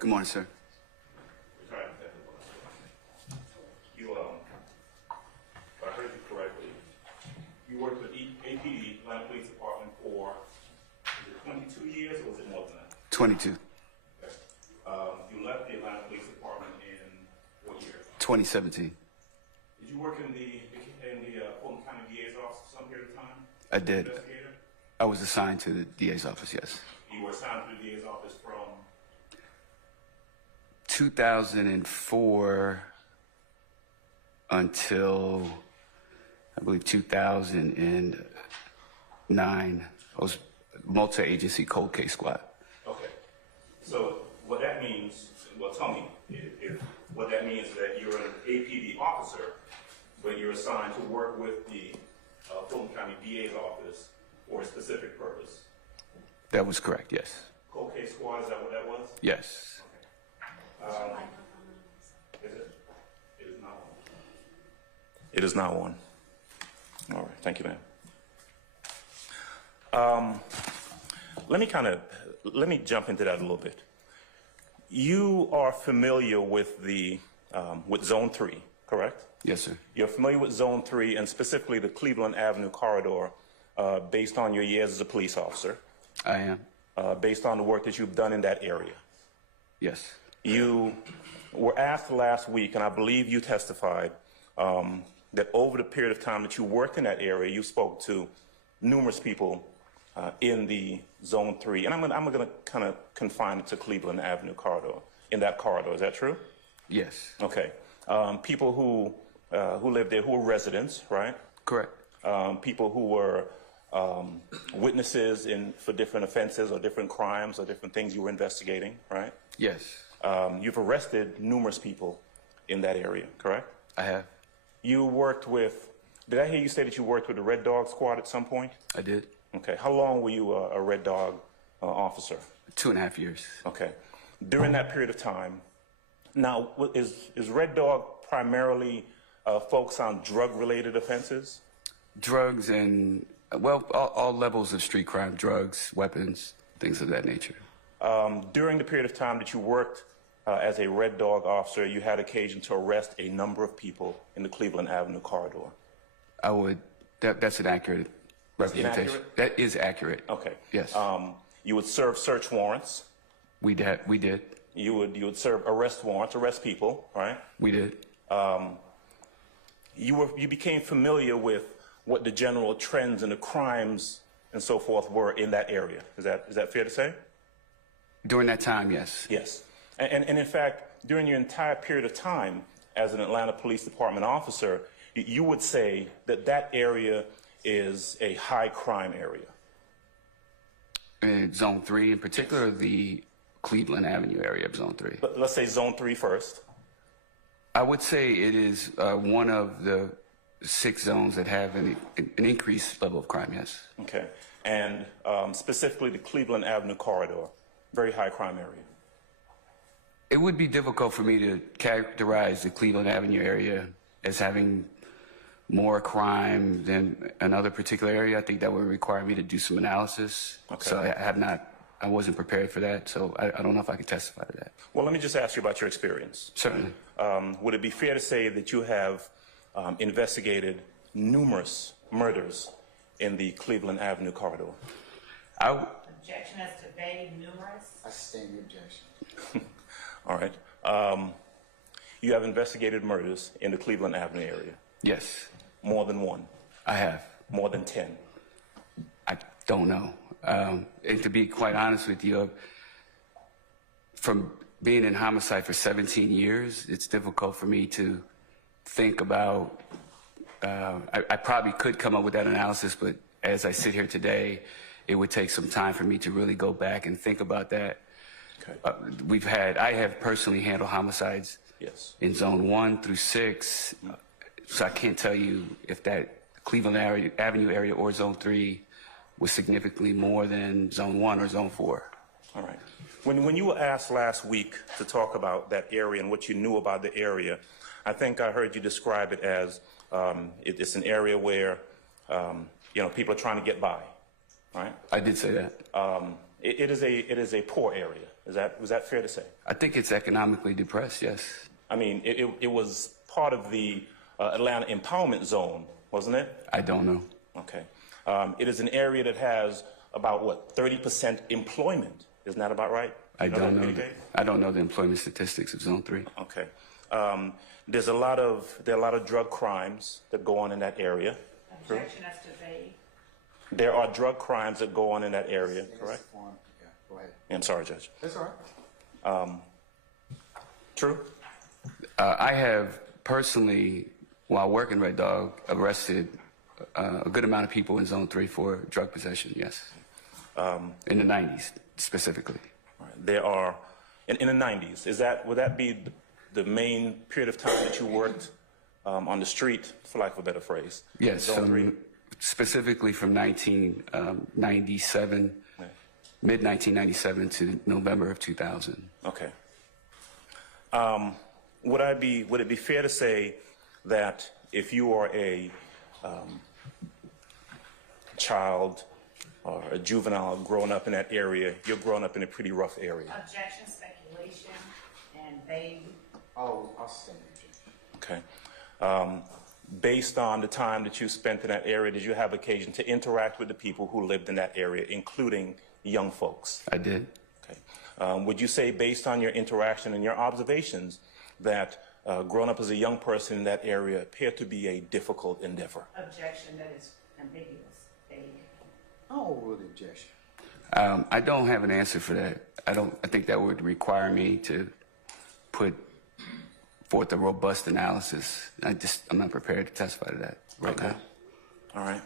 Good morning, sir. You, if I heard you correctly, you worked with APD, Atlanta Police Department, for, is it 22 years or was it more than that? 22. Okay. You left the Atlanta Police Department in what year? 2017. Did you work in the Fulton County DA's office for some period of time? I did. Investigator? I was assigned to the DA's office, yes. You were assigned to the DA's office from? 2004 until, I believe, 2009. I was multi-agency cold case squad. Okay. So what that means, well, tell me, if what that means is that you're an APD officer, but you're assigned to work with the Fulton County DA's office for a specific purpose. That was correct, yes. Cold case squad, is that what that was? Yes. Is it? It is not one. It is not one. All right, thank you, ma'am. Let me jump into that a little bit. You are familiar with with Zone 3, correct? Yes, sir. You're familiar with Zone 3 and specifically the Cleveland Avenue corridor based on your years as a police officer. I am. Based on the work that you've done in that area. Yes. You were asked last week, and I believe you testified, that over the period of time that you worked in that area, you spoke to numerous people in the Zone 3. And I'm going to kind of confine it to Cleveland Avenue corridor, in that corridor. Is that true? Yes. Okay. People who lived there, who were residents, right? Correct. People who were witnesses for different offenses or different crimes or different things you were investigating, right? Yes. You've arrested numerous people in that area, correct? I have. You worked with, did I hear you say that you worked with the Red Dog Squad at some point? I did. Okay. How long were you a Red Dog officer? 2.5 years. Okay. During that period of time, now, is Red Dog primarily focused on drug-related offenses? Drugs and, well, all levels of street crime, drugs, weapons, things of that nature. During the period of time that you worked as a Red Dog officer, you had occasion to arrest a number of people in the Cleveland Avenue corridor. That's an accurate representation. Inaccurate? That is accurate. Okay. Yes. You would serve search warrants. We did. You would serve arrest warrants, arrest people, right? We did. You became familiar with what the general trends and the crimes and so forth were in that area. Is that fair to say? During that time, yes. Yes. And in fact, during your entire period of time as an Atlanta Police Department officer, you would say that that area is a high crime area. In Zone 3 in particular, the Cleveland Avenue area of Zone 3. But let's say Zone 3 first. I would say it is one of the 6 zones that have an increased level of crime, yes. Okay. And specifically the Cleveland Avenue corridor, very high crime area. It would be difficult for me to characterize the Cleveland Avenue area as having more crime than another particular area. I think that would require me to do some analysis. Okay. So I wasn't prepared for that, so I don't know if I could testify to that. Well, let me just ask you about your experience. Certainly. Would it be fair to say that you have investigated numerous murders in the Cleveland Avenue corridor? Objection as to vague, numerous? I sustain the objection. All right. You have investigated murders in the Cleveland Avenue area? Yes. More than one? I have. More than 10? I don't know. And to be quite honest with you, from being in homicide for 17 years, it's difficult for me to think about, I probably could come up with that analysis, but as I sit here today, it would take some time for me to really go back and think about that. Okay. I have personally handled homicides in Zone 1 through 6, so I can't tell you if that Cleveland Avenue area or Zone 3 was significantly more than Zone 1 or Zone 4. All right. When you were asked last week to talk about that area and what you knew about the area, I think I heard you describe it as it's an area where people are trying to get by, right? I did say that. It is a poor area. Was that fair to say? I think it's economically depressed, yes. I mean, it was part of the Atlanta empowerment zone, wasn't it? I don't know. Okay. It is an area that has about, what, 30% employment. Isn't that about right? I don't know. I don't know the employment statistics of Zone 3. Okay. There are a lot of drug crimes that go on in that area. Objection as to vague. There are drug crimes that go on in that area, correct? Yeah, go ahead. I'm sorry, Judge. That's all right. True? I have personally, while working Red Dog, arrested a good amount of people in Zone 3 for drug possession, yes. In the 90s, specifically. There are, in the 90s, would that be the main period of time that you worked on the street, for lack of a better phrase? Yes, Zone 3? Specifically from 1997, mid-1997 to November of 2000. Okay. Would it be fair to say that if you are a child or a juvenile growing up in that area, you're growing up in a pretty rough area? Objection, speculation, and vague. Oh, I'll stand objection. Okay. Based on the time that you spent in that area, did you have occasion to interact with the people who lived in that area, including young folks? I did. Okay. Would you say, based on your interaction and your observations, that growing up as a young person in that area appeared to be a difficult endeavor? Objection, that is ambiguous, vague. I'll rule the objection. I don't have an answer for that. I think that would require me to put forth a robust analysis. I'm not prepared to testify to that right now. All right.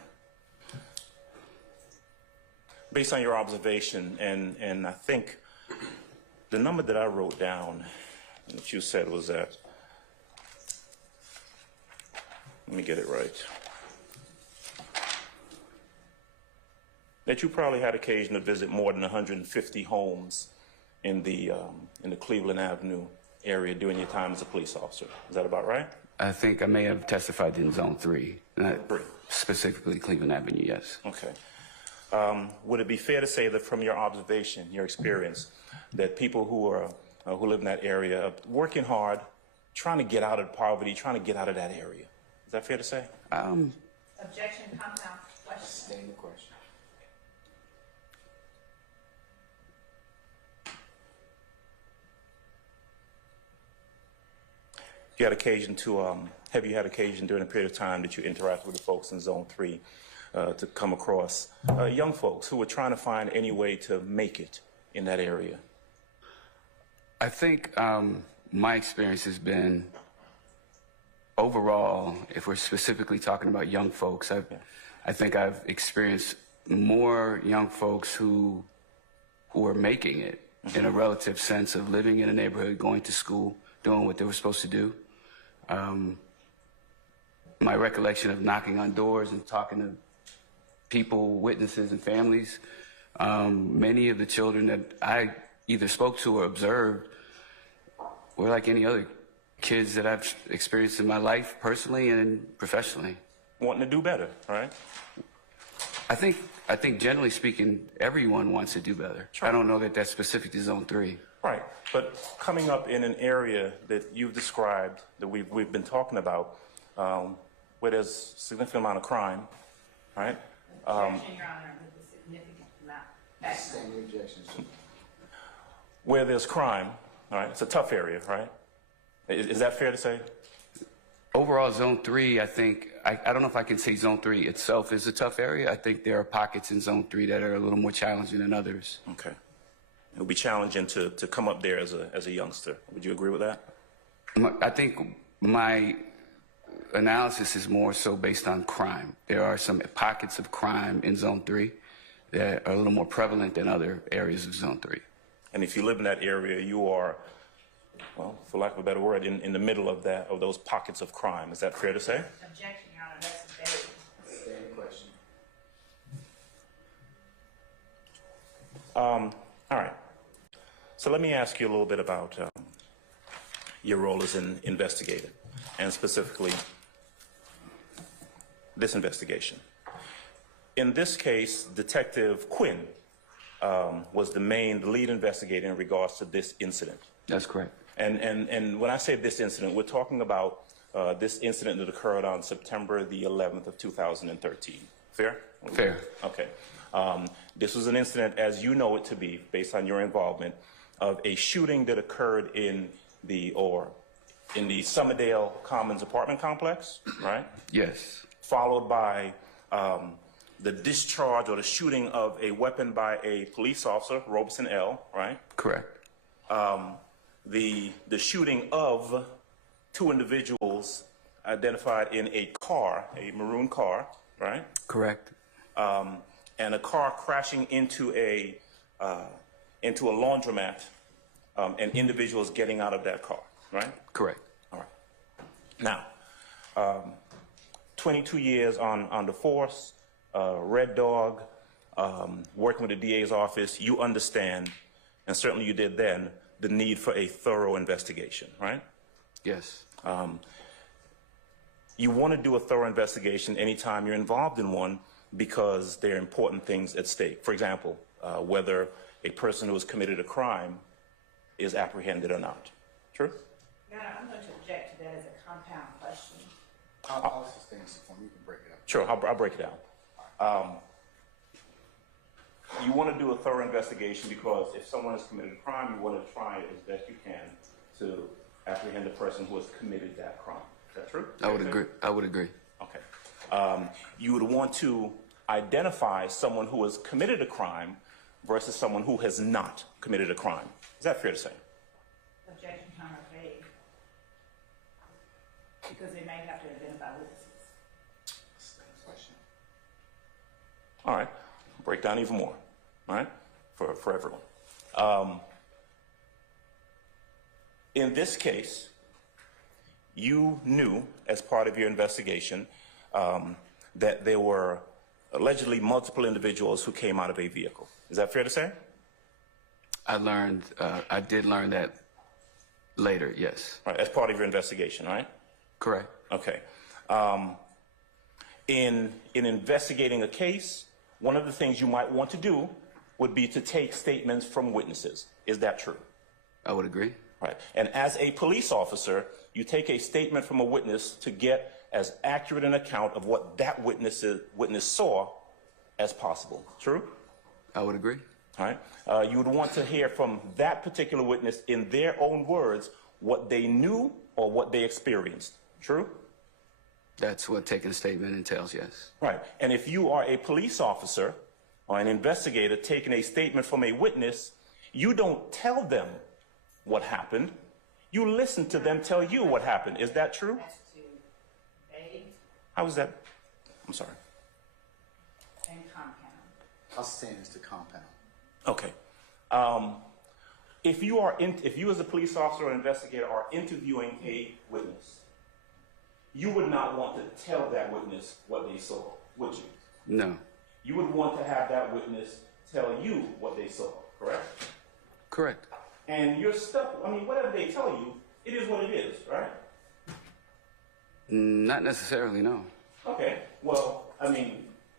Based on your observation, and I think the number that I wrote down that you said was that, let me get it right, that you probably had occasion to visit more than 150 homes in the Cleveland Avenue area during your time as a police officer. Is that about right? I think I may have testified in Zone 3, not 3. specifically Cleveland Avenue, yes. Okay. Would it be fair to say that from your observation, your experience, that people who live in that area are working hard, trying to get out of poverty, trying to get out of that area? Is that fair to say? Objection, compound question. Stand the question. You had occasion to, have you had occasion during a period of time that you interacted with the folks in Zone 3 to come across young folks who were trying to find any way to make it in that area? I think my experience has been, overall, if we're specifically talking about young folks, I think I've experienced more young folks who are making it in a relative sense of living in a neighborhood, going to school, doing what they were supposed to do. My recollection of knocking on doors and talking to people, witnesses, and families, many of the children that I either spoke to or observed were like any other kids that I've experienced in my life, personally and professionally. Wanting to do better, right? I think generally speaking, everyone wants to do better. Sure. I don't know that that's specific to Zone 3. Right, but coming up in an area that you've described, that we've been talking about, where there's a significant amount of crime, right? Objection, Your Honor, with a significant amount. Stand the objection. Where there's crime, all right, it's a tough area, right? Is that fair to say? Overall, Zone 3, I think, I don't know if I can say Zone 3 itself is a tough area. I think there are pockets in Zone 3 that are a little more challenging than others. Okay. It would be challenging to come up there as a youngster. Would you agree with that? I think my analysis is more so based on crime. There are some pockets of crime in Zone 3 that are a little more prevalent than other areas of Zone 3. And if you live in that area, you are, well, for lack of a better word, in the middle of those pockets of crime. Is that fair to say? Objection, Your Honor, that's vague. Stand the question. All right. So let me ask you a little bit about your role as an investigator, and specifically this investigation. In this case, Detective Quinn was the lead investigator in regards to this incident. That's correct. And when I say this incident, we're talking about this incident that occurred on September the 11th of 2013. Fair? Fair. Okay. This was an incident, as you know it to be, based on your involvement, of a shooting that occurred in the Summerdale Commons apartment complex, right? Yes. Followed by the discharge or the shooting of a weapon by a police officer, Roberson-El, right? Correct. The shooting of two individuals identified in a car, a maroon car, right? Correct. And a car crashing into a laundromat, and individuals getting out of that car, right? Correct. All right. Now, 22 years on the force, Red Dog, working with the DA's office, you understand, and certainly you did then, the need for a thorough investigation, right? Yes. You want to do a thorough investigation anytime you're involved in one because there are important things at stake. For example, whether a person who has committed a crime is apprehended or not. True? Your Honor, I'm going to object to that as a compound question. I'll sustain this form. You can break it up. Sure, I'll break it down. You want to do a thorough investigation because if someone has committed a crime, you want to try as best you can to apprehend the person who has committed that crime. Is that true? I would agree. I would agree. Okay. You would want to identify someone who has committed a crime versus someone who has not committed a crime. Is that fair to say? Objection, Your Honor, vague. Because they may have to identify witnesses. Question. All right. Break down even more. All right? For everyone. In this case, you knew as part of your investigation that there were allegedly multiple individuals who came out of a vehicle. Is that fair to say? I did learn that later, yes. Right, as part of your investigation, right? Correct. Okay. In investigating a case, one of the things you might want to do would be to take statements from witnesses. Is that true? I would agree. Right. And as a police officer, you take a statement from a witness to get as accurate an account of what that witness saw as possible. True? I would agree. All right. You would want to hear from that particular witness in their own words what they knew or what they experienced. True? That's what taking a statement entails, yes. Right. And if you are a police officer or an investigator taking a statement from a witness, you don't tell them what happened. You listen to them tell you what happened. Is that true? As to vague How is that? I'm sorry. and compound. I'll sustain this to compound. Okay. If you as a police officer or investigator are interviewing a witness, you would not want to tell that witness what they saw, would you? No. You would want to have that witness tell you what they saw, correct? Correct. And your stuff, whatever they tell you, it is what it is, right? Not necessarily, no. Okay. Well,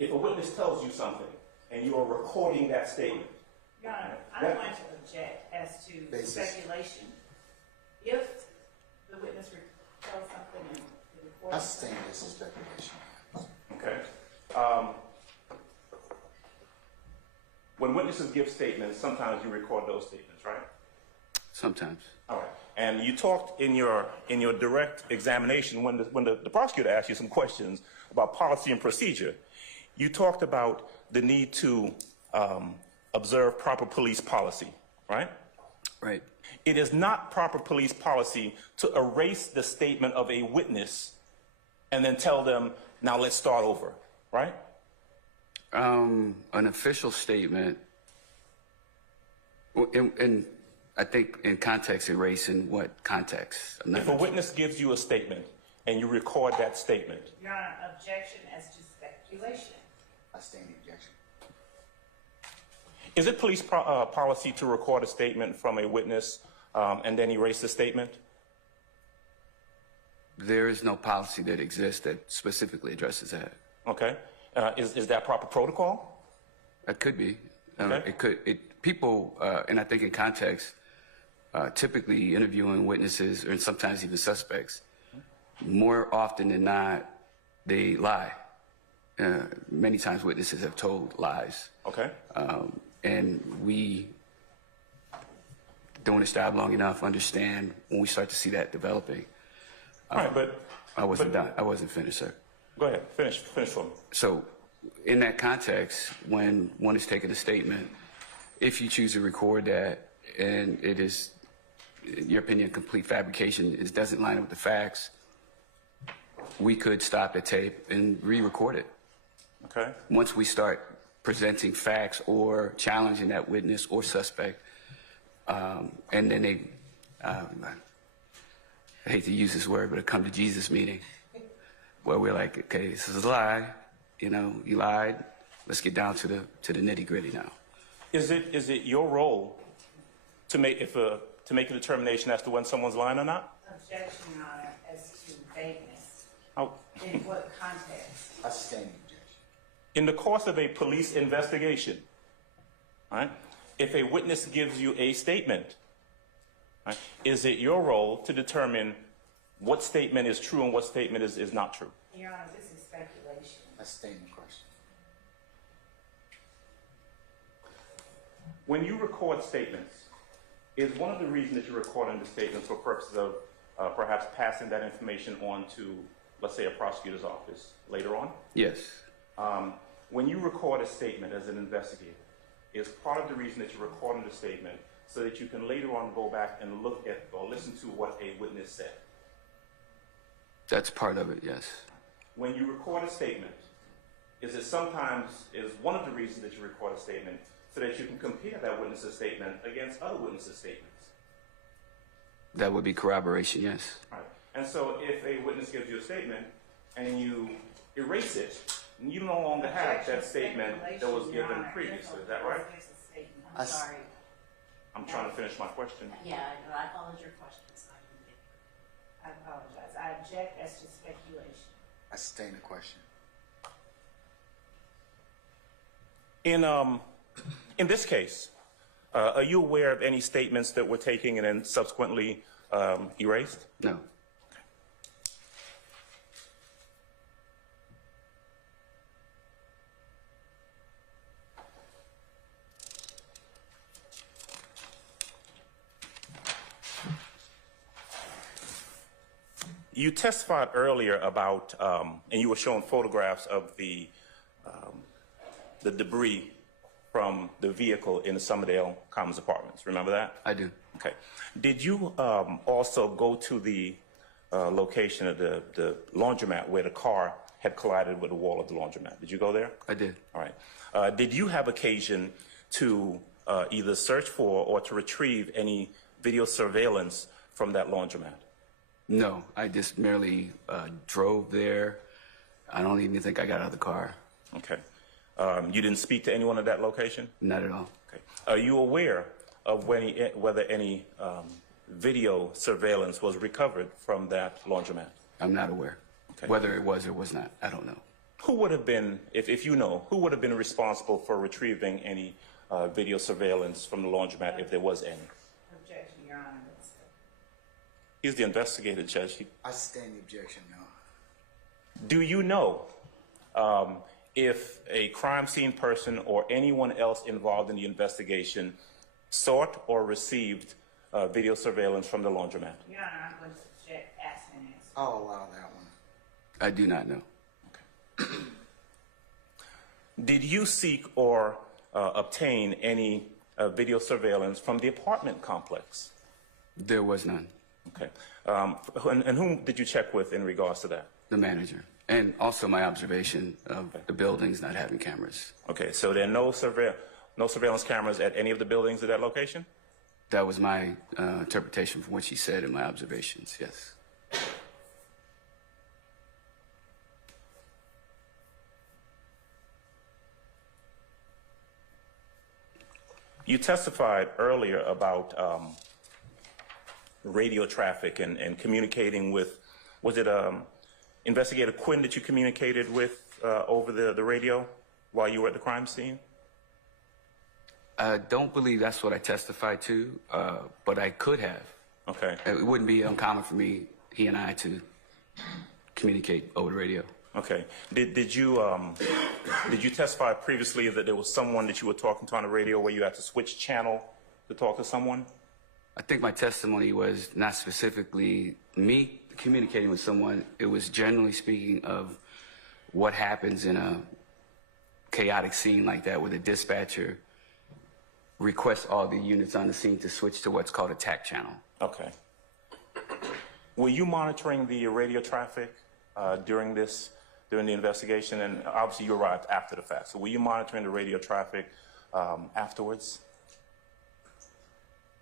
if a witness tells you something and you are recording that statement. Your Honor, I'm going to object as to Basis. speculation. If the witness tells something and the report. I'll sustain this as speculation. Okay. When witnesses give statements, sometimes you record those statements, right? Sometimes. All right. And you talked in your direct examination when the prosecutor asked you some questions about policy and procedure. You talked about the need to observe proper police policy, right? Right. It is not proper police policy to erase the statement of a witness and then tell them, now let's start over, right? An official statement, and I think in context, erasing what context? If a witness gives you a statement and you record that statement. Your Honor, objection as to speculation. I sustain the objection. Is it police policy to record a statement from a witness and then erase the statement? There is no policy that exists that specifically addresses that. Okay. Is that proper protocol? That could be. Okay. People, and I think in context, typically interviewing witnesses and sometimes even suspects, more often than not, they lie. Many times witnesses have told lies. Okay. And we, doing this job long enough, understand when we start to see that developing. All right, but I wasn't done. I wasn't finished, sir. go ahead. Finish for me. So in that context, when one is taking a statement, if you choose to record that and it is, in your opinion, complete fabrication, it doesn't line up with the facts, we could stop the tape and re-record it. Okay. Once we start presenting facts or challenging that witness or suspect, and then they, I hate to use this word, but a come to Jesus meeting, where we're like, okay, this is a lie, you know, you lied, let's get down to the nitty gritty now. Is it your role to make to make a determination as to when someone's lying or not? Objection, Your Honor, as to vagueness. Oh. In what context? I sustain the objection. In the course of a police investigation, right, if a witness gives you a statement, right, is it your role to determine what statement is true and what statement is not true? Your Honor, this is speculation. I sustain the question. When you record statements, is one of the reasons that you're recording the statements for purposes of perhaps passing that information on to, let's say, a prosecutor's office later on? Yes. When you record a statement as an investigator, is part of the reason that you're recording the statement so that you can later on go back and look at or listen to what a witness said? That's part of it, yes. When you record a statement, is one of the reasons that you record a statement so that you can compare that witness's statement against other witnesses' statements? That would be corroboration, yes. Right. And so if a witness gives you a statement and you erase it, you no longer have that statement that was given previously. Is that right? I'm sorry. I'm trying to finish my question. Yeah, I followed your question, so I didn't get it. I apologize. I object as to speculation. I sustain the question. In this case, are you aware of any statements that were taken and then subsequently erased? No. You testified earlier about, and you were showing photographs of the debris from the vehicle in the Somerdale Commons Apartments. Remember that? I do. Okay. Did you also go to the location of the laundromat where the car had collided with the wall of the laundromat? Did you go there? I did. All right. Did you have occasion to either search for or to retrieve any video surveillance from that laundromat? No, I just merely drove there. I don't even think I got out of the car. Okay. You didn't speak to anyone at that location? Not at all. Okay. Are you aware of whether any video surveillance was recovered from that laundromat? I'm not aware. Okay. Whether it was or was not, I don't know. Who would have been, if you know, who would have been responsible for retrieving any video surveillance from the laundromat if there was any? Objection, Your Honor. He's the investigator, Judge. I sustain the objection, no. Do you know if a crime scene person or anyone else involved in the investigation sought or received video surveillance from the laundromat? Your Honor, I'm going to subject ask and answer. I'll allow that one. I do not know. Okay. Did you seek or obtain any video surveillance from the apartment complex? There was none. Okay. And whom did you check with in regards to that? The manager. And also my observation of the buildings not having cameras. Okay, so there are no surveillance cameras at any of the buildings at that location? That was my interpretation from what she said in my observations, yes. You testified earlier about radio traffic and communicating with, was it Investigator Quinn that you communicated with over the radio while you were at the crime scene? I don't believe that's what I testified to, but I could have. Okay. It wouldn't be uncommon for me, he and I, to communicate over the radio. Okay. Did you testify previously that there was someone that you were talking to on the radio where you had to switch channel to talk to someone? I think my testimony was not specifically me communicating with someone. It was generally speaking of what happens in a chaotic scene like that, where the dispatcher requests all the units on the scene to switch to what's called a TAC channel. Okay. Were you monitoring the radio traffic during the investigation? And obviously you arrived after the fact. So were you monitoring the radio traffic afterwards?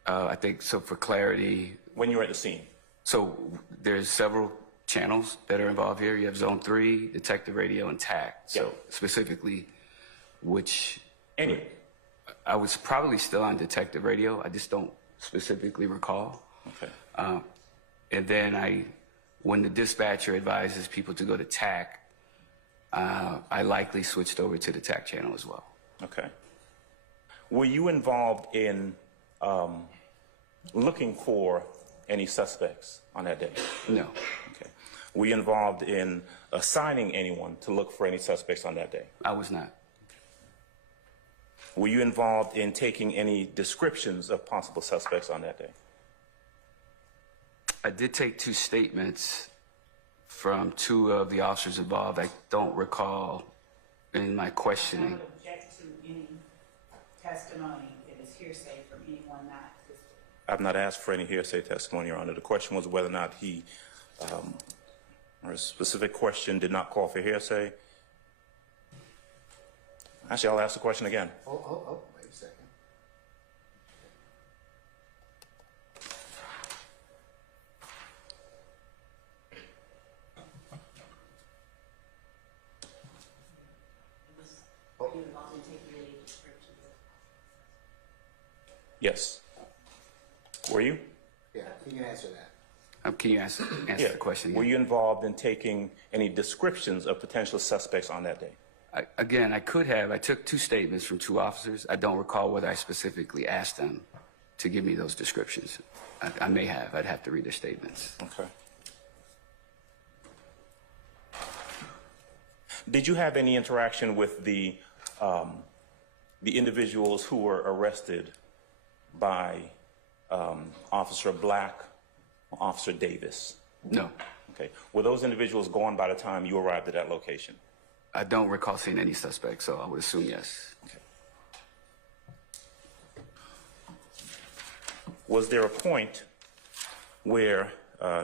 I think so. For clarity, When you were at the scene? so there's several channels that are involved here. You have Zone 3, Detective Radio, and TAC. So Yeah. specifically, which Any? I was probably still on Detective Radio. I just don't specifically recall. Okay. And then when the dispatcher advises people to go to TAC, I likely switched over to the TAC channel as well. Okay. Were you involved in looking for any suspects on that day? No. Okay. Were you involved in assigning anyone to look for any suspects on that day? I was not. Were you involved in taking any descriptions of possible suspects on that day? I did take 2 statements from 2 of the officers involved. I don't recall in my I questioning. would object to any testimony that is hearsay from anyone not existing. I've not asked for any hearsay testimony, Your Honor. The question was whether or not or a specific question did not call for hearsay. Actually, I'll ask the question again. Oh, wait a second. Yes. Were you? Yeah, you can answer that. Can you answer the question again? Were you involved in taking any descriptions of potential suspects on that day? I could have. I took 2 statements from 2 officers. I don't recall whether I specifically asked them to give me those descriptions. I may have. I'd have to read their statements. Okay. Did you have any interaction with the individuals who were arrested by Officer Black, Officer Davis? No. Okay. Were those individuals gone by the time you arrived at that location? I don't recall seeing any suspects, so I would assume yes. Okay. Was there a point where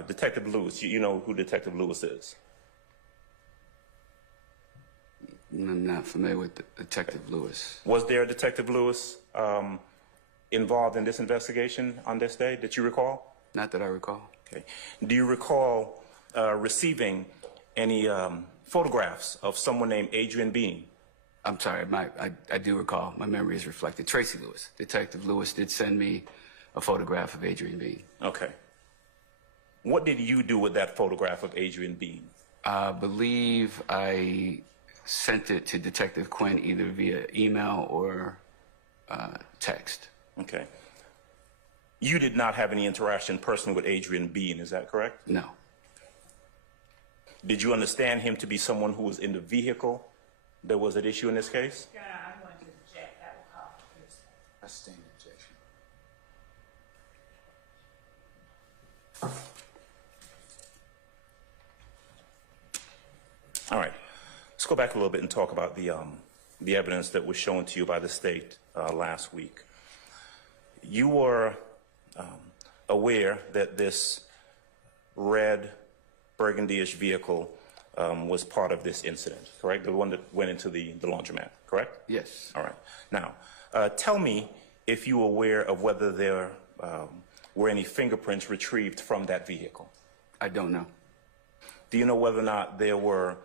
Detective Lewis, you know who Detective Lewis is? I'm not familiar with Detective Lewis. Was there a Detective Lewis involved in this investigation on this day that you recall? Not that I recall. Okay. Do you recall receiving any photographs of someone named Adrian Bean? I'm sorry, I do recall. My memory is reflected. Tracy Lewis. Detective Lewis did send me a photograph of Adrian Bean. Okay. What did you do with that photograph of Adrian Bean? I believe I sent it to Detective Quinn either via email or text. Okay. You did not have any interaction personally with Adrian Bean, is that correct? No. Did you understand him to be someone who was in the vehicle that was at issue in this case? Your Honor, I'm going to object. That will call for hearsay. I sustain the objection. All right. Let's go back a little bit and talk about the evidence that was shown to you by the state last week. You were aware that this red burgundy-ish vehicle was part of this incident, correct? The one that went into the laundromat, correct? Yes. All right. Now, tell me if you were aware of whether there were any fingerprints retrieved from that vehicle. I don't know. Do you know whether or not there were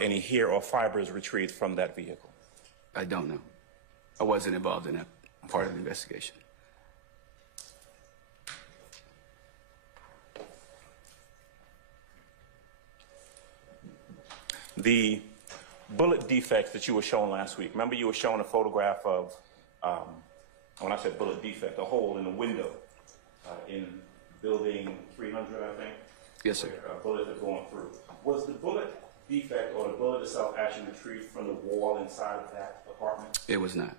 any hair or fibers retrieved from that vehicle? I don't know. I wasn't involved in that part of the investigation. The bullet defects that you were shown last week, remember you were shown a photograph of when I said bullet defect, a hole in the window in building 300, I think. Yes, sir. Where a bullet had gone through. Was the bullet defect or the bullet itself actually retrieved from the wall inside of that apartment? It was not.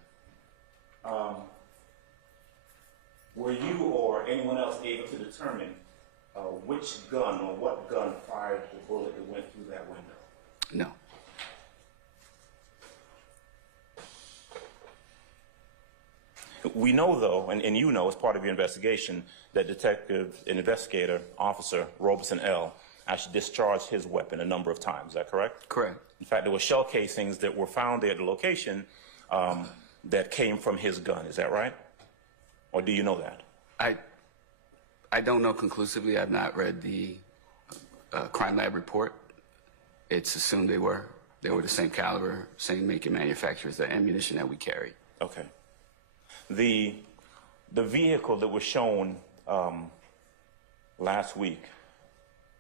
Were you or anyone else able to determine which gun or what gun fired the bullet that went through that window? No. We know, though, and you know as part of your investigation, that investigator, officer Roberson-El actually discharged his weapon a number of times. Is that correct? Correct. In fact, there were shell casings that were found there at the location that came from his gun. Is that right? Or do you know that? I don't know conclusively. I've not read the crime lab report. It's assumed they were the same caliber, same make and manufacturer as the ammunition that we carry. Okay. The vehicle that was shown last week,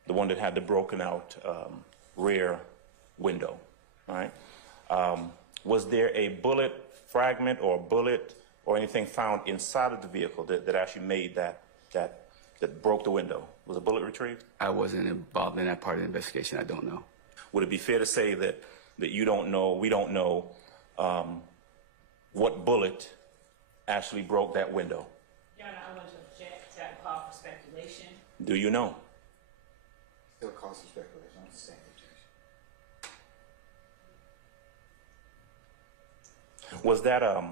the one that had the broken out rear window, right? Was there a bullet fragment or bullet or anything found inside of the vehicle that actually made that broke the window? Was a bullet retrieved? I wasn't involved in that part of the investigation. I don't know. Would it be fair to say that you don't know, we don't know what bullet actually broke that window? Your Honor, I want to object to that call for speculation. Do you know? Still cause for speculation. I'm saying objection.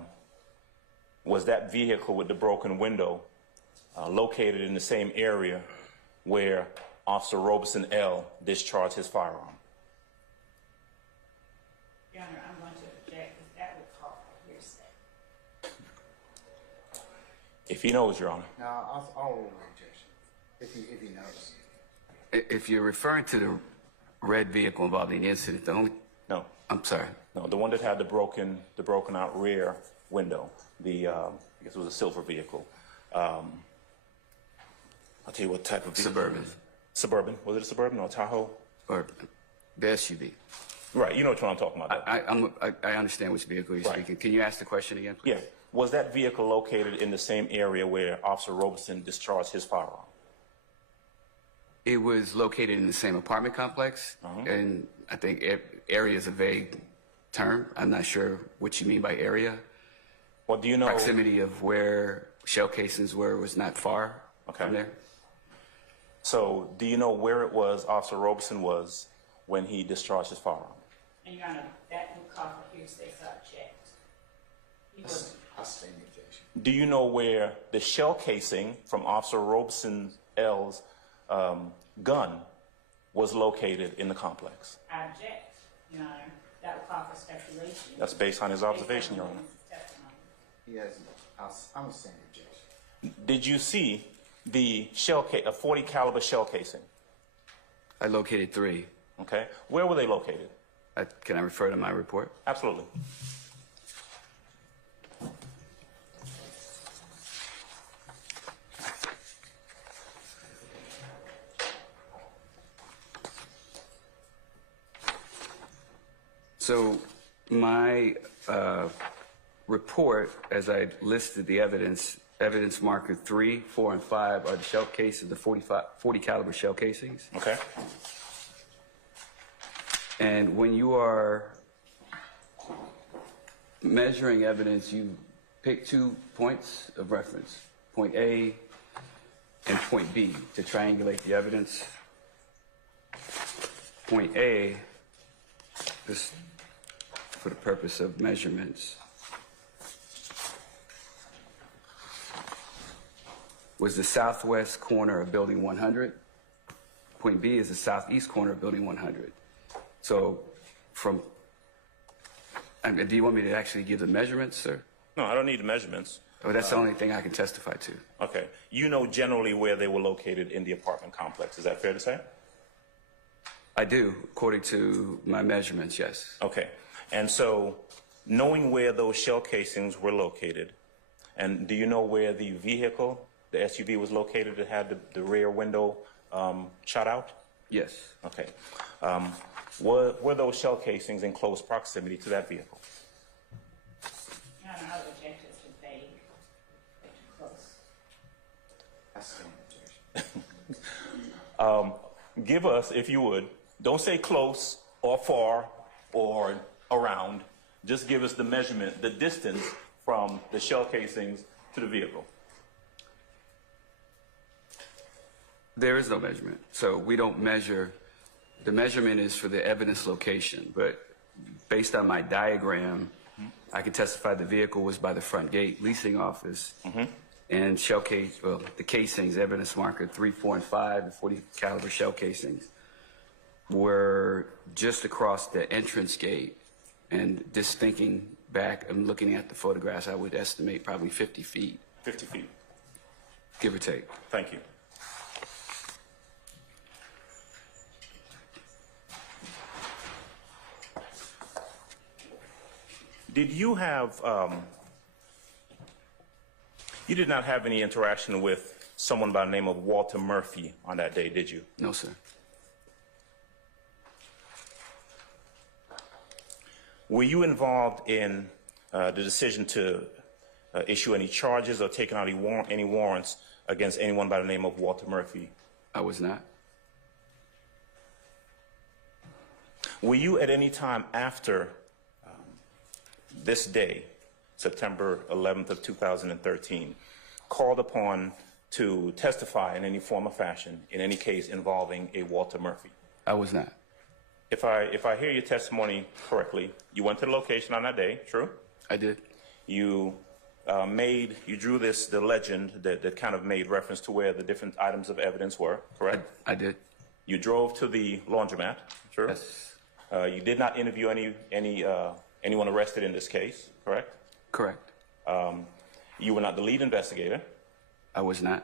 Was that vehicle with the broken window located in the same area where Officer Roberson-El discharged his firearm? Your Honor, I'm going to object because that would call for hearsay. If he knows, Your Honor. No, I'll rule the objection. If he knows. If you're referring to the red vehicle involved in the incident, the only... No. I'm sorry. No, the one that had the broken out rear window. I guess it was a silver vehicle. I'll tell you what type of vehicle. Suburban. Suburban. Was it a Suburban or a Tahoe? Or the SUV. Right. You know which one I'm talking about. I understand which vehicle you're speaking. Can you ask the question again, please? Yeah. Was that vehicle located in the same area where Officer Roberson discharged his firearm? It was located in the same apartment complex, and I think area is a vague term. I'm not sure what you mean by area. Well, do you know... Proximity of where shell casings were was not far from there. So, do you know where it was Officer Roberson was when he discharged his firearm? And Your Honor, that would call for hearsay, so I object. He wasn't. I'll sustain the objection. Do you know where the shell casing from Officer Roberson-El's gun was located in the complex? I object, Your Honor. That would call for speculation. That's based on his observation, Your Honor. He has. I'm saying objection. Did you see the a 40 caliber shell casing? I located 3. Okay. Where were they located? Can I refer to my report? Absolutely. So my report, as I listed the evidence marker 3, 4, and 5 are the shell cases, the 40 caliber shell casings. Okay. And when you are measuring evidence, you pick 2 points of reference, point A and point B, to triangulate the evidence. Point A, just for the purpose of measurements, was the southwest corner of building 100. Point B is the southeast corner of building 100. So do you want me to actually give the measurements, sir? No, I don't need the measurements. Oh, that's the only thing I can testify to. Okay. You know generally where they were located in the apartment complex. Is that fair to say? I do, according to my measurements, yes. Okay. And so, knowing where those shell casings were located, and do you know where the vehicle, the SUV, was located that had the rear window shot out? Yes. Okay. Were those shell casings in close proximity to that vehicle? Your Honor, I would object to vague. Give us, if you would, don't say close or far or around. Just give us the measurement, the distance from the shell casings to the vehicle. There is no measurement. So we don't measure. The measurement is for the evidence location. But based on my diagram, I can testify the vehicle was by the front gate leasing office. And shell case, well, the casings, evidence marker 3, 4, and 5, the 40 caliber shell casings were just across the entrance gate. And just thinking back and looking at the photographs, I would estimate probably 50 feet. 50 feet. Give or take. Thank you. Did you have, you did not have any interaction with someone by the name of Walter Murphy on that day, did you? No, sir. Were you involved in the decision to issue any charges or take out any warrants against anyone by the name of Walter Murphy? I was not. Were you at any time after this day, September 11th of 2013, called upon to testify in any form or fashion in any case involving a Walter Murphy? I was not. If I hear your testimony correctly, you went to the location on that day, true? I did. You drew the legend that kind of made reference to where the different items of evidence were, correct? I did. You drove to the laundromat, true? Yes. You did not interview anyone arrested in this case, correct? Correct. You were not the lead investigator. I was not.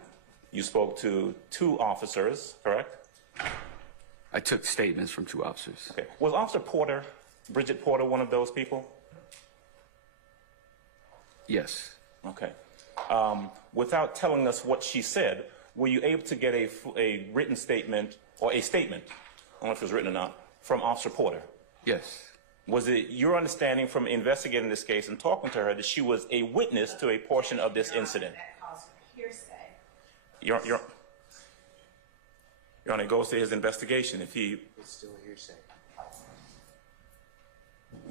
You spoke to 2 officers, correct? I took statements from 2 officers. Okay. Was Officer Porter, Bridget Porter, one of those people? Yes. Okay. Without telling us what she said, were you able to get a written statement or a statement, I don't know if it was written or not, from Officer Porter? Yes. Was it your understanding from investigating this case and talking to her that she was a witness to a portion of this incident? That calls for hearsay. Your Honor, it goes to his investigation. It's still hearsay.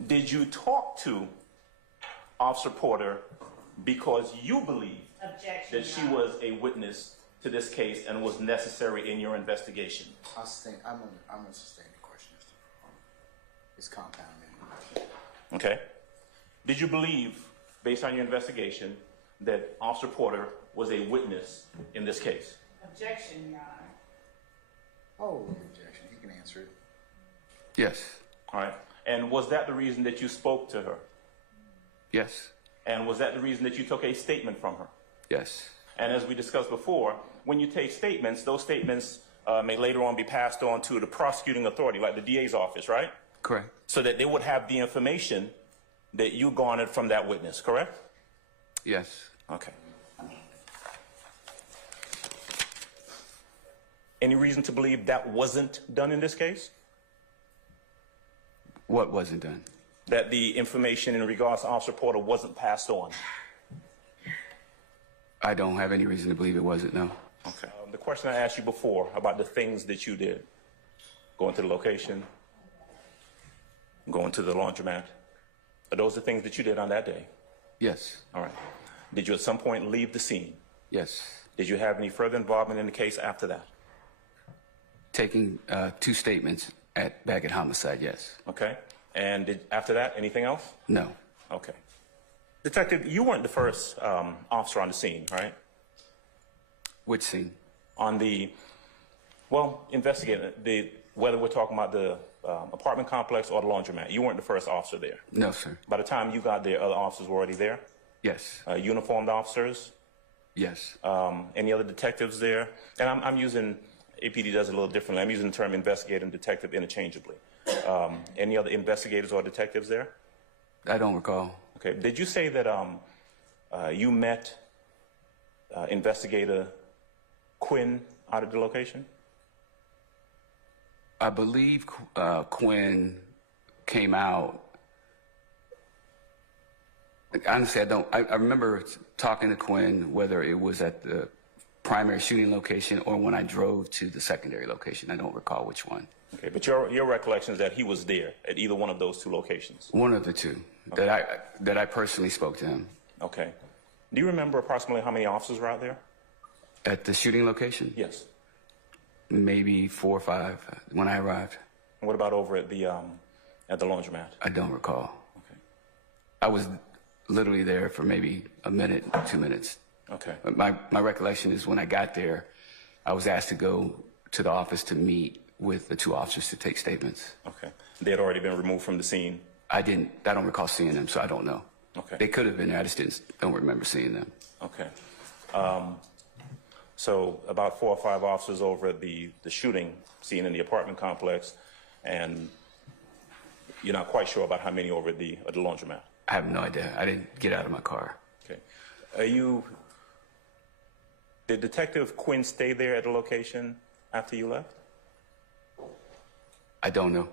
Did you talk to Officer Porter because you believe Objection, that she Your Honor. was a witness to this case and was necessary in your investigation? I'm gonna sustain the question. It's compounding. Okay. Did you believe, based on your investigation, that Officer Porter was a witness in this case? Objection, Your Honor. Oh, objection. You can answer it. Yes. All right. And was that the reason that you spoke to her? Yes. And was that the reason that you took a statement from her? Yes. And as we discussed before, when you take statements, those statements may later on be passed on to the prosecuting authority, like the DA's office, right? Correct. So that they would have the information that you garnered from that witness, correct? Yes. Okay. Any reason to believe that wasn't done in this case? What wasn't done? That the information in regards to Officer Porter wasn't passed on? I don't have any reason to believe it wasn't, no. Okay. The question I asked you before about the things that you did, going to the location, going to the laundromat, are those the things that you did on that day? Yes. All right. Did you at some point leave the scene? Yes. Did you have any further involvement in the case after that? Taking 2 statements back at Homicide, yes. Okay. And after that, anything else? No. Okay. Detective, you weren't the first officer on the scene, right? Which scene? On the, well, investigating, whether we're talking about the apartment complex or the laundromat, you weren't the first officer there. No, sir. By the time you got there, other officers were already there? Yes. Uniformed officers? Yes. Any other detectives there? And I'm using, APD does it a little differently. I'm using the term investigator and detective interchangeably. Any other investigators or detectives there? I don't recall. Okay. Did you say that you met Investigator Quinn out at the location? I believe Quinn came out. Honestly, I don't. I remember talking to Quinn, whether it was at the primary shooting location or when I drove to the secondary location. I don't recall which one. Okay, but your recollection is that he was there at either one of those two locations? One of the two that I personally spoke to him. Okay. Do you remember approximately how many officers were out there? At the shooting location? Yes. Maybe 4 or 5 when I arrived. And what about over at the laundromat? I don't recall. Okay. I was literally there for maybe a minute, 2 minutes. Okay. My recollection is when I got there, I was asked to go to the office to meet with the 2 officers to take statements. Okay. They had already been removed from the scene? I don't recall seeing them, so I don't know. Okay. They could have been there, I just don't remember seeing them. Okay. So about 4 or 5 officers over at the shooting scene in the apartment complex, and you're not quite sure about how many over at the laundromat? I have no idea. I didn't get out of my car. Okay. Did Detective Quinn stay there at the location after you left? I don't know.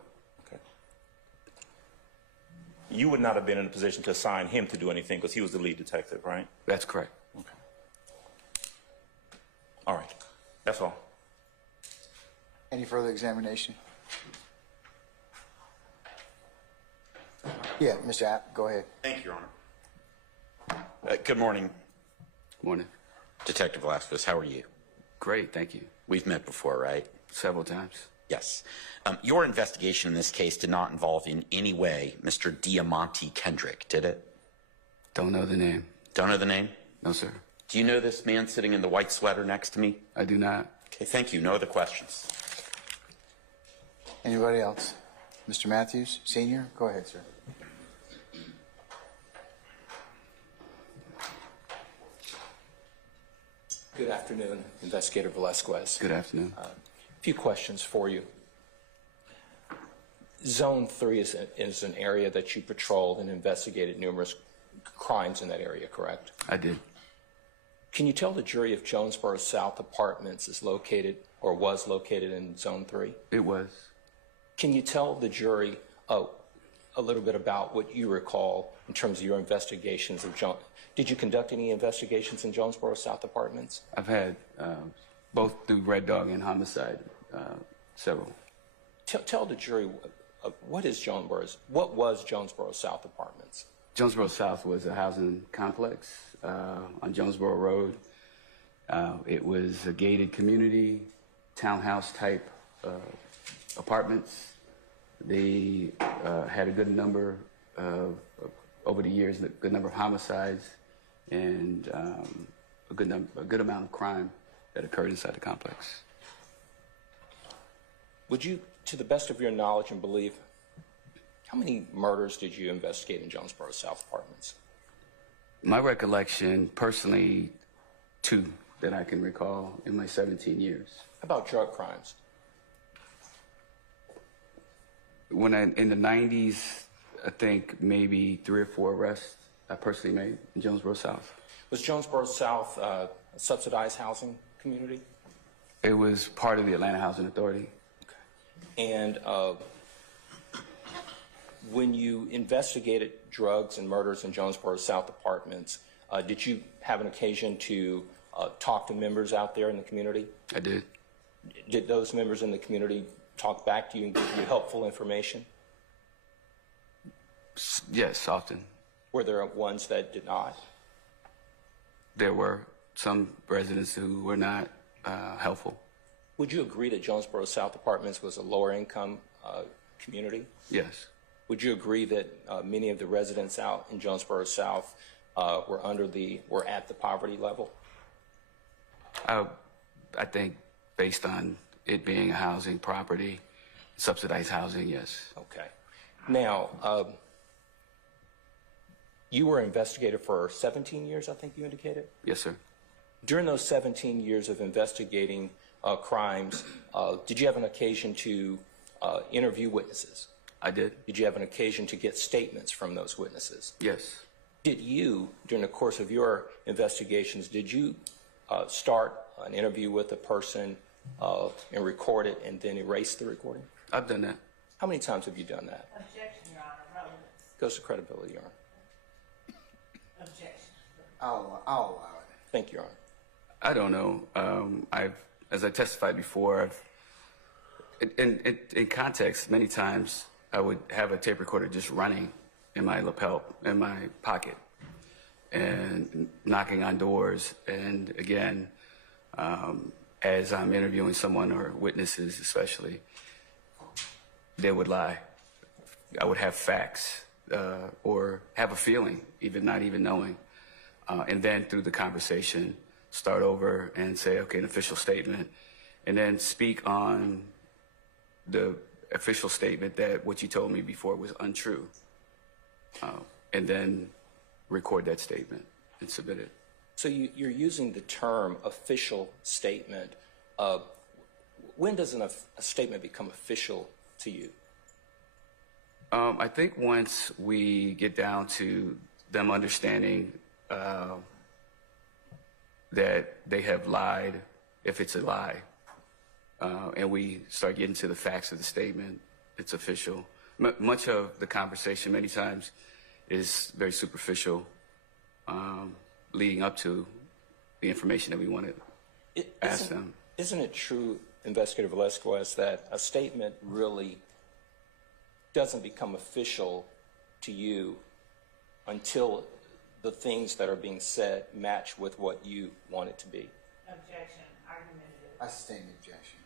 Okay. You would not have been in a position to assign him to do anything because he was the lead detective, right? That's correct. Okay. All right. That's all. Any further examination? Yeah, Mr. App, go ahead. Thank you, Your Honor. Good morning, Morning. Detective Velasquez. How are you? Great, thank you. We've met before, right? Several times. Yes. Your investigation in this case did not involve in any way Mr. Deamonte Kendrick, did it? Don't know the name. Don't know the name? No, sir. Do you know this man sitting in the white sweater next to me? I do not. Okay, thank you. No other questions. Anybody else? Mr. Matthews Sr., go ahead, sir. Good afternoon, Investigator Velasquez. Good afternoon. A few questions for you. Zone 3 is an area that you patrolled and investigated numerous crimes in that area, correct? I did. Can you tell the jury if Jonesboro South Apartments is located or was located in Zone 3? It was. Can you tell the jury a little bit about what you recall in terms of your investigations of Did you conduct any investigations in Jonesboro South Apartments? I've had, both through Red Dog and Homicide, several. Tell the jury what was Jonesboro South Apartments? Jonesboro South was a housing complex on Jonesboro Road. It was a gated community, townhouse type apartments. They had a good number of, over the years, a good number of homicides and a good amount of crime that occurred inside the complex. Would you, to the best of your knowledge and belief, how many murders did you investigate in Jonesboro South Apartments? My recollection, personally, 2 that I can recall in my 17 years. How about drug crimes? In the 90s, I think maybe 3 or 4 arrests I personally made in Jonesboro South. Was Jonesboro South a subsidized housing community? It was part of the Atlanta Housing Authority. Okay. And when you investigated drugs and murders in Jonesboro South Apartments, did you have an occasion to talk to members out there in the community? I did. Did those members in the community talk back to you and give you helpful information? Yes, often. Were there ones that did not? There were some residents who were not helpful. Would you agree that Jonesboro South Apartments was a lower income community? Yes. Would you agree that many of the residents out in Jonesboro South were at the poverty level? I think based on it being a housing property, subsidized housing, yes. Okay. Now, you were investigated for 17 years, I think you indicated? Yes, sir. During those 17 years of investigating crimes, did you have an occasion to interview witnesses? I did. Did you have an occasion to get statements from those witnesses? Yes. Did you, during the course of your investigations, did you start an interview with a person and record it and then erase the recording? I've done that. How many times have you done that? Objection, Your Honor. Relevance. Goes to credibility, Your Honor. Objection. I'll allow it. Thank you, Your Honor. I don't know. As I testified before, in context, many times I would have a tape recorder just running in my lapel, in my pocket, and knocking on doors. And again, as I'm interviewing someone or witnesses especially, they would lie. I would have facts or have a feeling, even not even knowing. And then through the conversation, start over and say, okay, an official statement, and then speak on the official statement that what you told me before was untrue, and then record that statement and submit it. So you're using the term official statement. When does a statement become official to you? I think once we get down to them understanding that they have lied, if it's a lie, and we start getting to the facts of the statement, it's official. Much of the conversation many times is very superficial, leading up to the information that we want to ask them. Isn't it true, Investigator Velasquez, that a statement really doesn't become official to you until the things that are being said match with what you want it to be? Objection. Argumentative. I sustain the objection.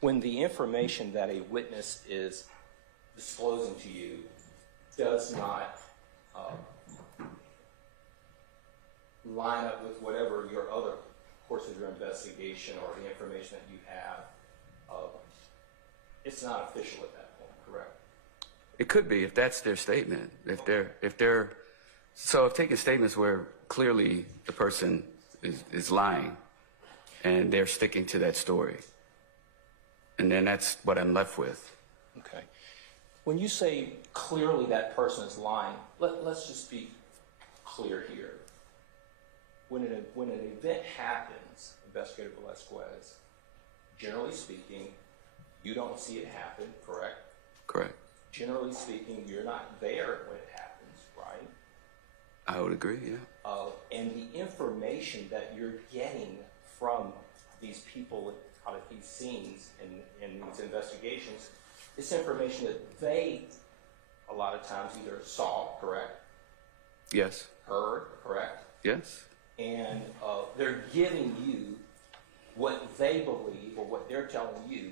When the information that a witness is disclosing to you does not line up with whatever your other course of your investigation or the information that you have, it's not official at that point, correct? It could be if that's their statement. If taking statements where clearly the person is lying and they're sticking to that story, and then that's what I'm left with. Okay. When you say clearly that person is lying, let's just be clear here. When an event happens, Investigator Velasquez, generally speaking, you don't see it happen, correct? Correct. Generally speaking, you're not there when it happens, right? I would agree, yeah. And the information that you're getting from these people out of these scenes in these investigations, it's information that they, a lot of times, either saw, correct? Yes. Heard, correct? Yes. And they're giving you what they believe or what they're telling you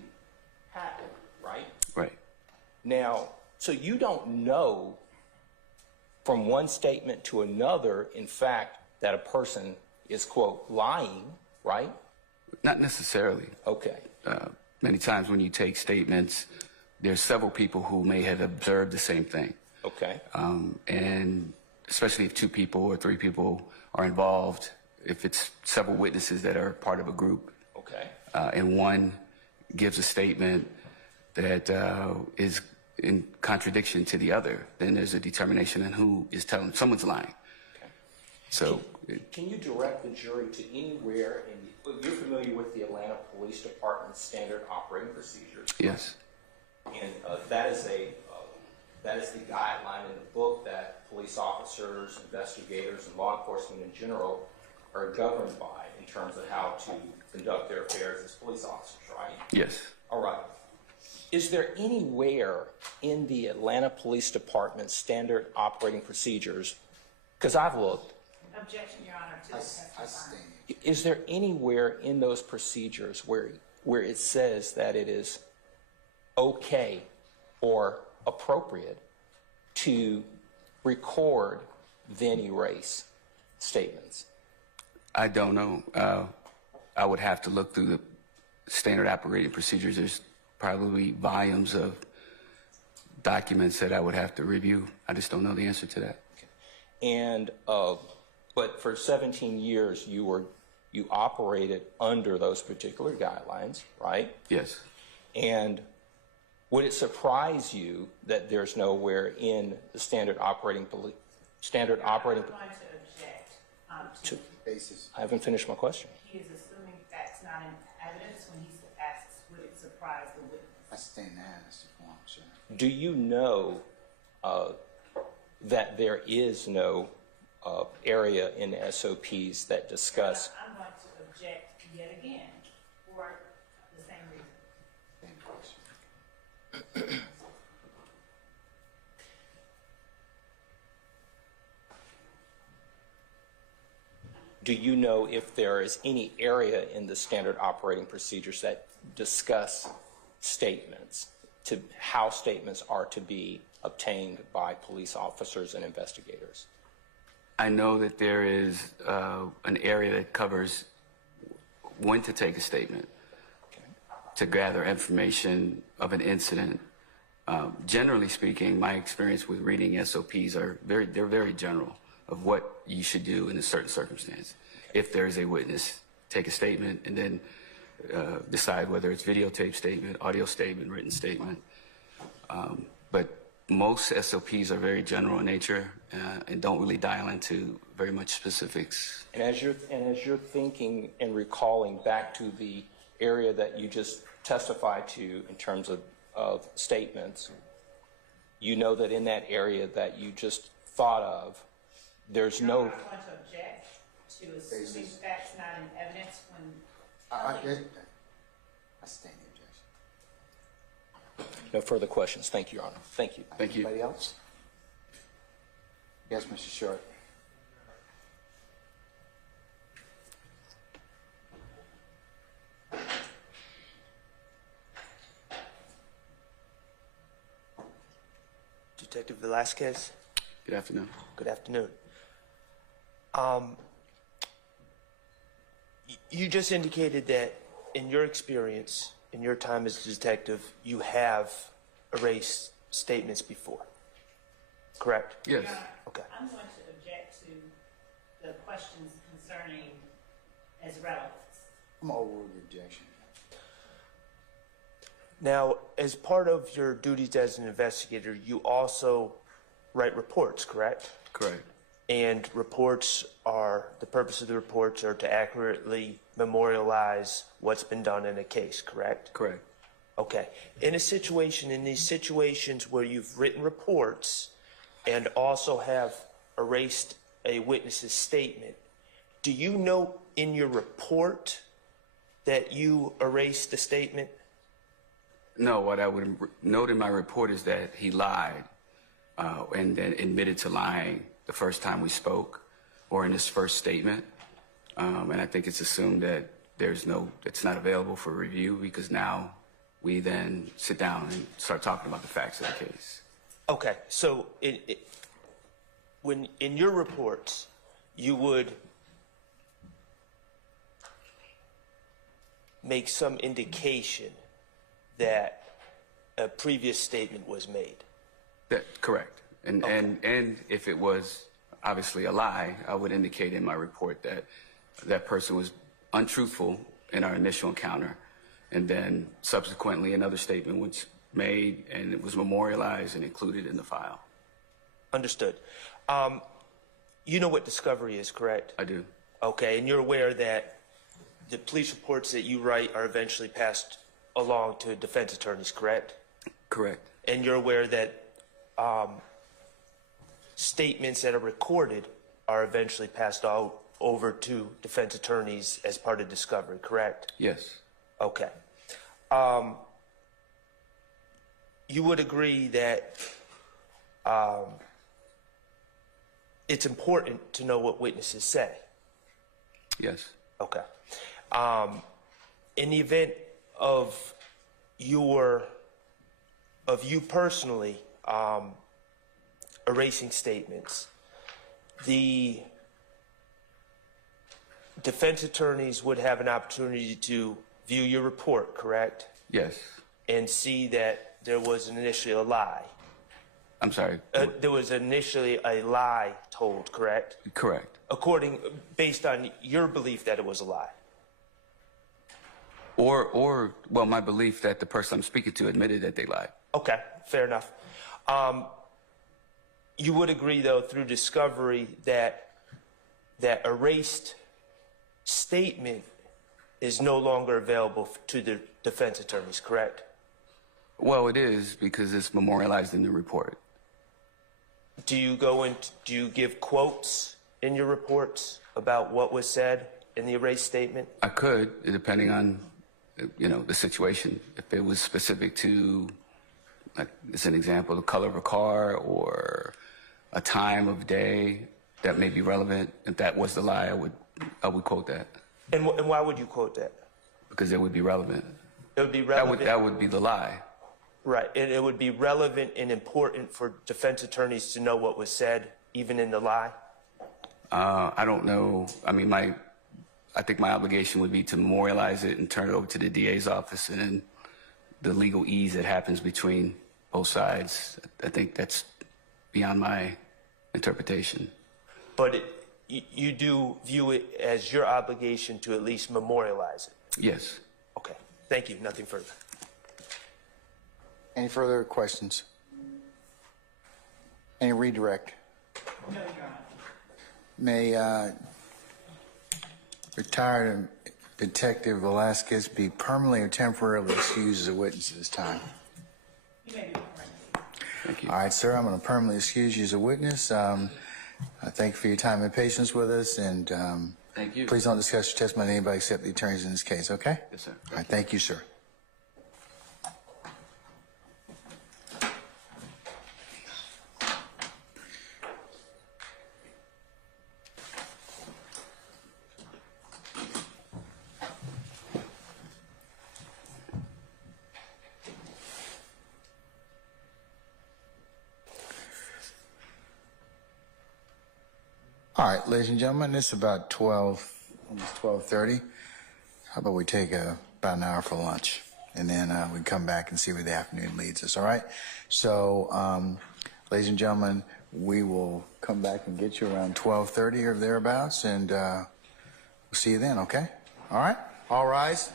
happened, right? Right. Now, so you don't know from one statement to another, in fact, that a person is, quote, lying, right? Not necessarily. Okay. Many times when you take statements, there's several people who may have observed the same thing. Okay. And especially if 2 people or 3 people are involved, if it's several witnesses that are part of a group, Okay. And one gives a statement that is in contradiction to the other, then there's a determination on who is telling. Someone's lying. Okay. So, Can you direct the jury to anywhere you're familiar with the Atlanta Police Department's standard operating procedures? yes. And that is the guideline in the book that police officers, investigators, and law enforcement in general are governed by in terms of how to conduct their affairs as police officers, right? Yes. All right. Is there anywhere in the Atlanta Police Department's standard operating procedures, because I've looked, Objection, Your Honor, to the I testifying. sustain it. is there anywhere in those procedures where it says that it is okay or appropriate to record then erase statements? I don't know. I would have to look through the standard operating procedures. There's probably volumes of documents that I would have to review. I just don't know the answer to that. And but for 17 years you operated under those particular guidelines, right? Yes. And would it surprise you that there's nowhere in the standard operating? I'm going to object to Basis. I haven't finished my question. he is assuming that's not in evidence when he asks would it surprise the witness. I sustain that as the form, sir. Do you know that there is no area in SOPs that discuss. I'm going to object yet again for the same reason. Same question. Do you know if there is any area in the standard operating procedures that discuss statements, to how statements are to be obtained by police officers and investigators? I know that there is an area that covers when to take a statement, to gather information of an incident. Generally speaking, my experience with reading SOPs they're very general of what you should do in a certain circumstance. If there is a witness, take a statement and then decide whether it's videotape statement, audio statement, written statement. But most SOPs are very general in nature and don't really dial into very much specifics. And as you're thinking and recalling back to the area that you just testified to in terms of statements, you know that in that area that you just thought of, there's no. I'm going to object to assuming facts not in evidence when. I stand the objection. No further questions. Thank you, Your Honor. Thank you. Thank you. Anybody else? Yes, Mr. Schardt. Detective Velasquez, Good afternoon. good afternoon. You just indicated that in your experience, in your time as a detective, you have erased statements before, correct? Yes. Okay. I'm going to object to the questions concerning as relevance. I'm over the objection. Now, as part of your duties as an investigator, you also write reports, correct? Correct. And the purpose of the reports are to accurately memorialize what's been done in a case, correct? Correct. Okay. In these situations where you've written reports and also have erased a witness's statement, do you note in your report that you erased the statement? No, what I would note in my report is that he lied and then admitted to lying the first time we spoke or in his first statement. And I think it's assumed that it's not available for review because now we then sit down and start talking about the facts of the case. Okay. So when in your reports, you would make some indication that a previous statement was made. Correct. And, Okay. and if it was obviously a lie, I would indicate in my report that that person was untruthful in our initial encounter. And then subsequently another statement was made and it was memorialized and included in the file. Understood. You know what discovery is, correct? I do. Okay, and you're aware that the police reports that you write are eventually passed along to defense attorneys, correct? Correct. And you're aware that statements that are recorded are eventually passed out over to defense attorneys as part of discovery, correct? Yes. Okay. You would agree that it's important to know what witnesses say? Yes. Okay. In the event of you personally erasing statements, the defense attorneys would have an opportunity to view your report, correct? Yes. And see that there was initially a lie. I'm sorry. There was initially a lie told, correct? Correct. Based on your belief that it was a lie. Or my belief that the person I'm speaking to admitted that they lied. Okay, fair enough. You would agree, though, through discovery that erased statement is no longer available to the defense attorneys, correct? Well, it is because it's memorialized in the report. Do you give quotes in your reports about what was said in the erased statement? I could, depending on, the situation. If it was specific to, like, as an example, the color of a car or a time of day that may be relevant. If that was the lie, I would quote that. And why would you quote that? Because it would be relevant. It would be relevant. That would be the lie. Right, and it would be relevant and important for defense attorneys to know what was said, even in the lie? I don't know. I mean, I think my obligation would be to memorialize it and turn it over to the DA's office, and then the legal ease that happens between both sides. I think that's beyond my interpretation. But you do view it as your obligation to at least memorialize it? Yes. Okay, thank you, nothing further. Any further questions? Any redirect? No, Your Honor. May retired Detective Velasquez be permanently or temporarily excused as a witness at this time? You may be correct. Thank you. All right, sir, I'm going to permanently excuse you as a witness. I thank you for your time and patience with us, and Thank you. please don't discuss your testimony with anybody except the attorneys in this case, okay? Yes, sir. All right, thank you, sir. All right, ladies and gentlemen, it's about 12, almost 12:30. How about we take about an hour for lunch, and then we can come back and see where the afternoon leads us, all right? So, ladies and gentlemen, we will come back and get you around 12:30 or thereabouts, and we'll see you then, okay? All right? All rise.